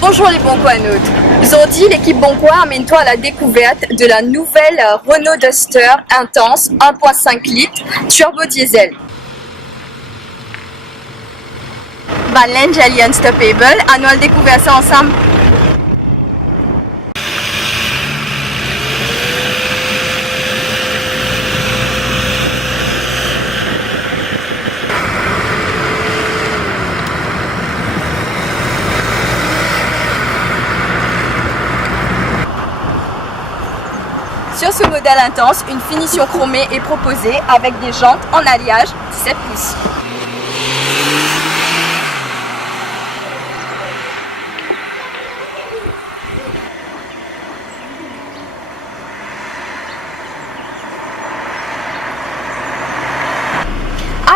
Bonjour les Bonquanotes. Aujourd'hui, l'équipe Bonquois amène-toi à la découverte de la nouvelle Renault Duster Intense 1.5 litres turbo diesel. Valence Ali Unstoppable, allons le découvrir ça ensemble. Sur ce modèle intense, une finition chromée est proposée avec des jantes en alliage 17 pouces.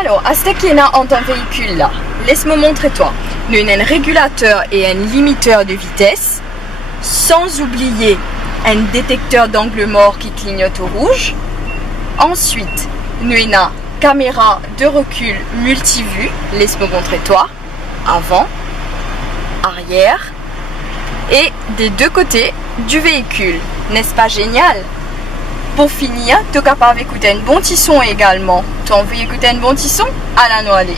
Alors, à ce qu'il y a en ton véhicule là, laisse-moi montrer toi. Nous avons un régulateur et un limiteur de vitesse, sans oublier un détecteur d'angle mort qui clignote au rouge. Ensuite, nous avons une caméra de recul multivue, laisse-moi montrer toi, avant, arrière et des deux côtés du véhicule. N'est-ce pas génial? Pour finir, tu es capable d'écouter un bon petit son également. Tu as envie d'écouter un bon petit son? Allons aller.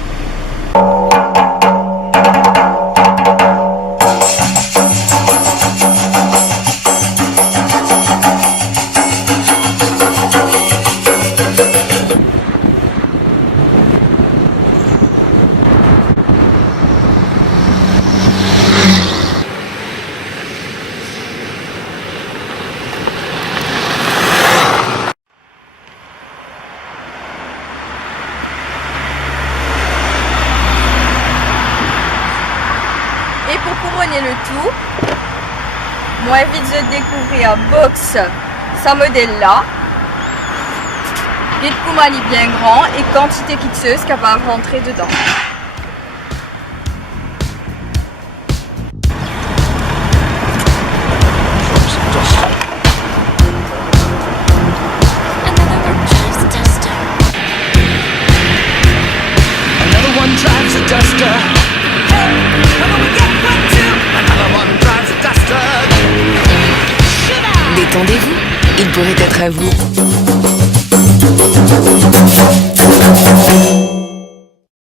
Et pour couronner le tout, moi évite de découvrir box ce modèle là. Guide Koumali bien grand et quantité kitseuse qui va rentrer dedans. Détendez-vous, il pourrait être à vous.